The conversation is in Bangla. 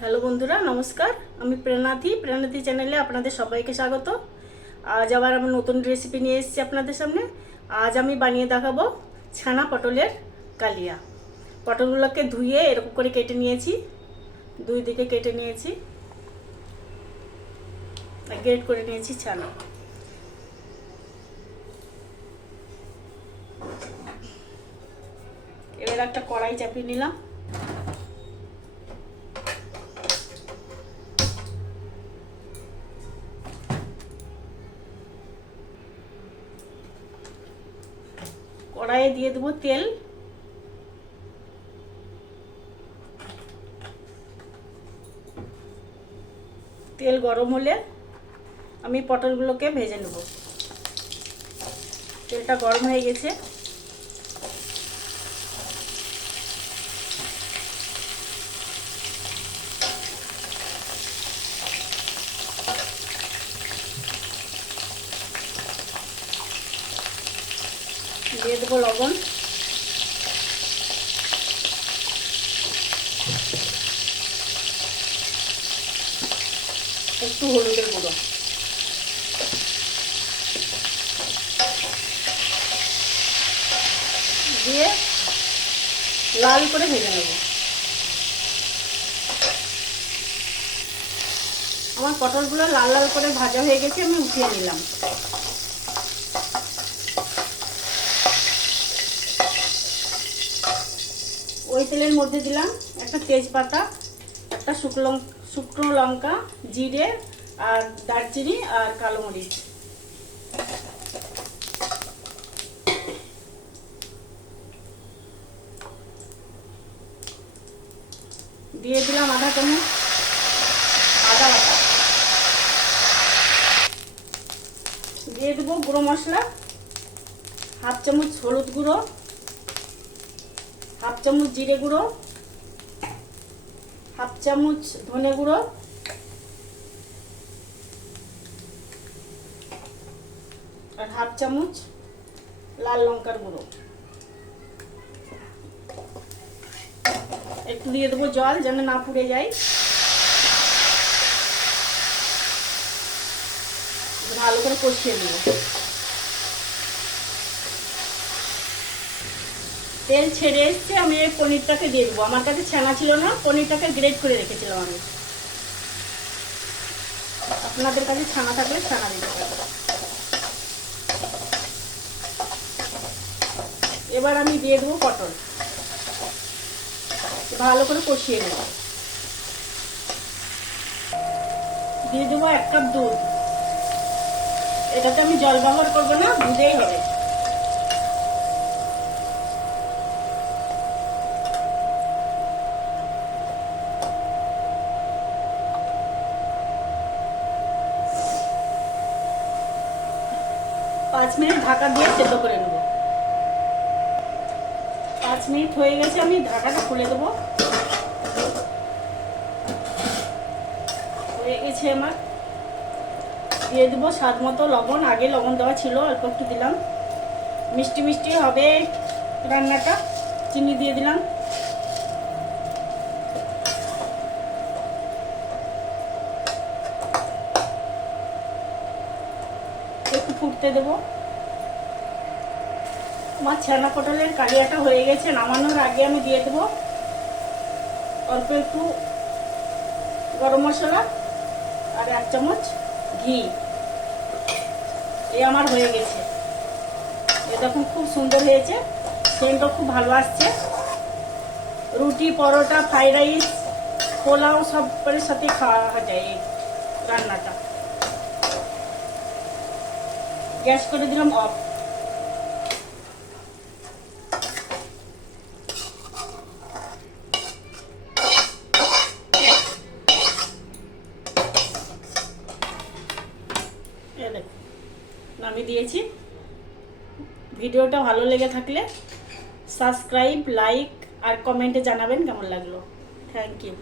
হ্যালো বন্ধুরা, নমস্কার। আমি প্রেরণাথি চ্যানেলে আপনাদের সবাইকে স্বাগত। আজ আবার আমি নতুন রেসিপি নিয়ে এসেছি আপনাদের সামনে। আজ আমি বানিয়ে দেখাবো ছানা পটলের কালিয়া। পটলগুলোকে ধুয়ে এরকম করে কেটে নিয়েছি, দুই দিকে কেটে নিয়েছি, গ্রেট করে নিয়েছি ছানা। এবার একটা কড়াই চাপিয়ে নিলাম। কড়াইয়ে দিয়ে দেবো তেল। তেল গরম হলে আমি পটলগুলোকে ভেজে নেব। তেলটা গরম হয়ে গেছে। দিয়ে দেবো লবণ, একটু হলুদের গুঁড়ো, দিয়ে লাল করে ভেজে নেব। আমার পটলগুলো লাল লাল করে ভাজা হয়ে গেছে, আমি উঠিয়ে নিলাম। ওই তেলের মধ্যে দিলাম একটা তেজপাতা, একটা শুকনো লঙ্কা, জিরে আর দারচিনি আর কালো মরিচ। দিয়ে দিলাম আধা চামচ আদা বাটা। দিয়ে দেবো গুঁড়ো মশলা, হাফ চামচ হলুদ গুঁড়ো, হাফ চামচ জিরে গুঁড়ো, হাফ চামচ ধনে গুঁড়ো, আর হাফ চামচ লাল লঙ্কার গুঁড়ো। একটু দিয়ে দেবো জল যেন না পুড়ে যায়। ভালো করে কষিয়ে নেব। তেল ছেড়ে এসছে, আমি এই পনিরটাকে দিয়ে দেবো। আমার কাছে ছানা ছিল না, পনিরটাকে গ্রেট করে রেখেছিলাম আমি। আপনাদের কাছে ছানা থাকলে ছানা দিতে পারবেন। এবার আমি দিয়ে দেবো পটল, ভালো করে কষিয়ে নেব। দিয়ে দেবো 1 কাপ দুধ। এটাতে আমি জল ব্যবহার করবো না, দুধেই হবে। পাঁচ মিনিট ঢাকা দিয়ে সেদ্ধ করে নেব। 5 মিনিট হয়ে গেছে, আমি ঢাকাটা খুলে দেবো। হয়ে গেছে আমার। দিয়ে দেবো স্বাদ মতো লবণ। আগে লবণ দেওয়া ছিল, অল্প একটু দিলাম। মিষ্টি মিষ্টি হবে রান্নাটা। চিনি দিয়ে দিলাম। একটু ফুটতে দেবো। আমার ছানা পটলের কালিয়াটা হয়ে গেছে। নামানোর আগে আমি দিয়ে দেবো অল্প একটু গরম মশলা আর 1 চামচ ঘি। এই আমার হয়ে গেছে। এটা দেখুন খুব সুন্দর হয়েছে, সেন্টও খুব ভালো আসছে। রুটি, পরোটা, ফ্রাইড রাইস, পোলাও সবের সাথে খাওয়া যায় এই রান্নাটা। গ্যাস করে দিলাম অফ। নামিয়ে দিয়েছি। ভিডিওটা ভালো লেগে থাকলে সাবস্ক্রাইব, লাইক আর কমেন্টে জানাবেন কেমন লাগলো। Thank you.